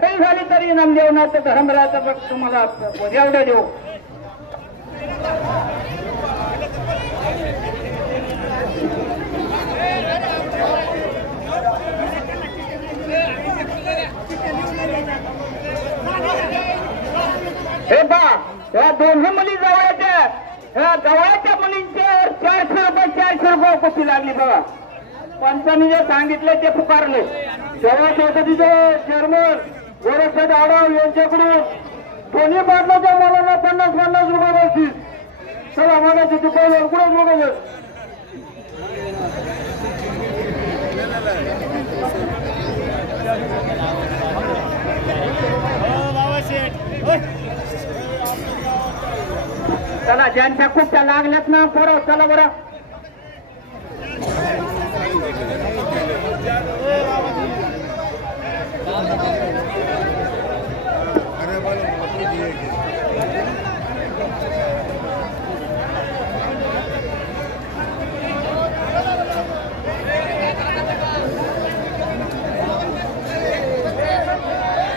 काही झाली तरी इनाम देऊ नाही तर धर्मराजा पक्ष तुम्हाला एवढ्या देऊ. हे पा या दोन्ही मुली जवळच्या ह्या जवळच्या मुलींच्या चारशे रुपये चारशे रुपये कुस्ती लागली बघा. पंचांनी जे सांगितले ते पुकारले. तेव्हा शेतकरीचे चेअरमन गोरक्षात आढाव यांच्याकडून दोन्ही बाटल्याच्या मुलांना पन्नास पन्नास रुपये बक्षीस चला मला तिथे पहिले कुठं बघायचं चला ज्यांच्या खूप त्या लागल्यात ना पोरं चला बरं.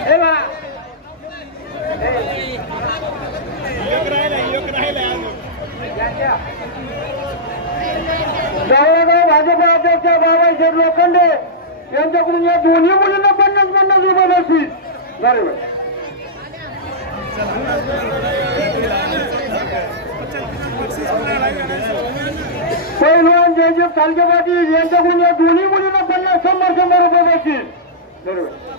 हे बघा. गावागाव भाजपा अध्यक्ष बाबासाहेब लोखंडे यांच्याकडून या दोन्ही मुलींना पन्नास पन्नास रुपये बक्षीस बरोबर पैलवान जयदेव सालके पाटील यांच्याकडून या दोन्ही मुलींना पन्नास शंभर शंभर रुपये बसतील बरोबर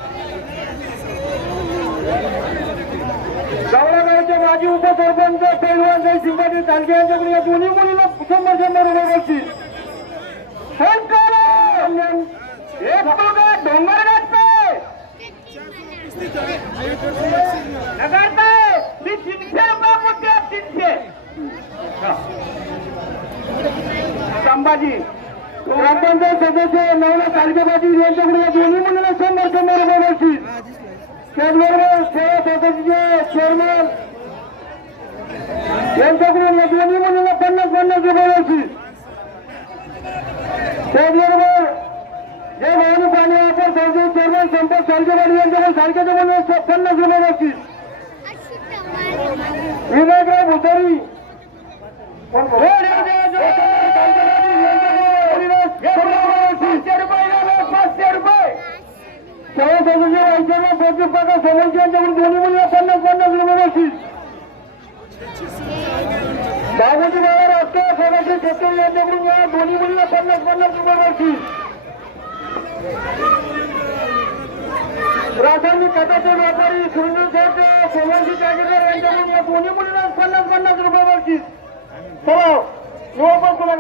माजी उपसरपंच पैलवान जय शिंगाजी सालके यांच्याकडून या दोन्ही मुलींना शंभर शंभर रुपये बसतील शंकराम! हे बघा, डोंगरगावचे. नगरचे. मी तीनशे रुपये मोठे तीनशे संभाजी ग्रामपंचायत सदस्य नवना सालके पाटील दोन्ही शंभर शंभर रुपये बक्षीस त्याचबरोबर सेवा चेअरमन यांच्याकडून दोन्ही पन्नास पन्नास रुपये बक्षीस त्याचबरोबर जे वाहन पाणी वापर संस्थेचे चेअरमन संपत सालकेवाडी यांच्याकडून सारख्याच्या म्हणून पन्नास रुपये बक्षीस विनायकराव भुसारी कोण बोलतो? पाचशे रुपये झाले, पाचशे रुपये सेवा सदस्य वैद्यनाथ प्रदीप काका सोलंकी यांच्याकडून दोन्ही मुलीला पन्नास पन्नास रुपये बक्षीस बाबूजी बाबा राष्ट्रीय सभापती शेतकरी यांच्याकडून या दोन्ही मुलीला पन्नास पन्नास रुपये बक्षीस रासायनिक खताचे व्यापारी सुरेंद्र साहेब कागेकर यांच्याकडून या दोन्ही पन्नास पन्नास रुपये बक्षीस. चला युवा पण तुला